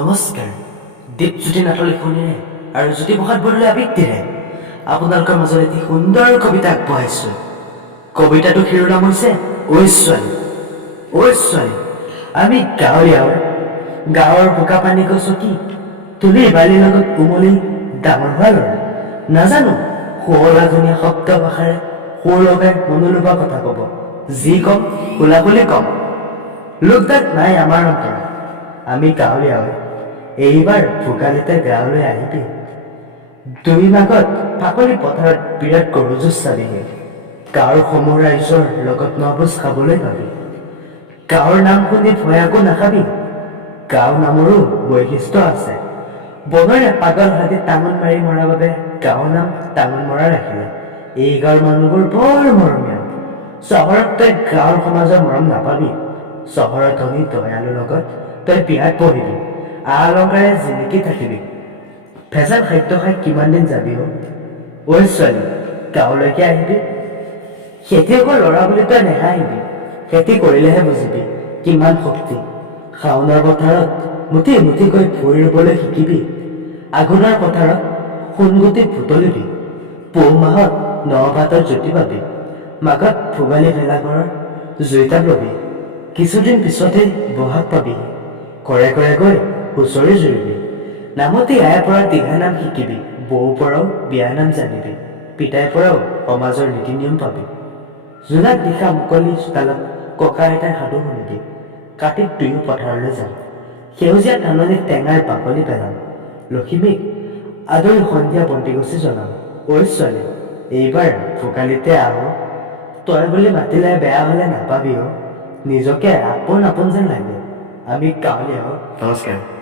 নমস্কাৰ দীপজ্যোতি নাটৰ লিখনিৰে আৰু জ্যোতিপ্ৰসাদ বৰদলৈ আবৃত্তিৰে আপোনালোকৰ মাজত এটি সুন্দৰ কবিতা আগবঢ়াইছোঁ। কবিতাটোৰ শিৰোনাম হৈছে ঐ ছোৱালী। ঐ ছোৱালী, আমি গাঁৱৰ বোকা পানী গছকি তুলি বালিৰ লগত উমলি ডাঙৰ হোৱা ল'ৰা। নাজানো শুৱলা ধুনীয়া শব্দ ভাষাৰে সুৰ লগাই মনোলোভা কথা ক'ব। যি কম খোলাখুলি কম, লোকদাত নাই আমাৰ অন্তৰত। আমি গাঁৱলীয়া হৈ এইবাৰ ভোগালীতে গাঁৱলৈ আহিবি। দুই মাঘত ফাকলি পথাৰত বিৰাট গৰু যুঁজ চাবিহি। গাঁৱৰ সমূহ ৰাইজৰ লগত নভোজ খাবলৈ পাবি। গাঁৱৰ নাম শুনি ভয় একো নাখাবি। গাঁও নামৰো বৈশিষ্ট্য আছে। বনৰে পাগল হাতী টাঙন মাৰি মৰাৰ বাবে গাঁৱৰ নাম টাঙন মৰা ৰাখিলে। এই গাঁৱৰ মানুহবোৰ বৰ মৰমীয়াল। চহৰত তই গাঁৱৰ সমাজৰ মৰম নাপাবি। চহৰৰ ধনী দয়ালুৰ লগত তই বিয়াত পঢ়িবি, অলংকাৰে জিলিকি থাকিবি। ভেজাল খাদ্য খাই কিমান দিন যাবি ঐ ছোৱালী, গাঁৱলৈকে আহিবি। খেতিয়কৰ ল'ৰা বুলি তই নেহাঁহিবি। খেতি কৰিলেহে বুজিবি কিমান শক্তি। শাওণৰ পথাৰত মুঠি মুঠিকৈ ভুই ৰুবলৈ শিকিবি। আঘোণৰ পথাৰত সোণগুটি বুটলিবি। পুহ মাহত ন ভাতৰ জুতি পাবি। মাঘত ভোগালী ভেলাঘৰৰ জুইতাপ লবি। কিছুদিন পিছতেই বহাগ পাবি। ঘৰে ঘৰে গৈ হুঁচৰি জুৰিবি। নামতি আইৰ পৰা দিহা নাম শিকিবি। বৌৰ পৰাও বিয়া নাম জানিবি। পিতাইৰ পৰাও সমাজৰ নীতি নিয়ম পাবি। জোনাক নিশা মুকলি চোতালত ককা আইতাৰ সাধু শুনিবি। কাতিত দুয়ো পথাৰলৈ যাম। সেউজীয়া ধাননিত টেঙাৰ বাকলি পেলাম। লখিমীক আদৰি সন্ধিয়া বন্তিগছি জ্বলাম। ঐ ছোৱালী, এইবাৰ ভোগালীতে আহ। তই বুলি মাতিলে বেয়া হলে নাপাবি নিজকে আপোন আপোন যেন লাগে। আমি গাঁৱলীয়া। নমস্কাৰ।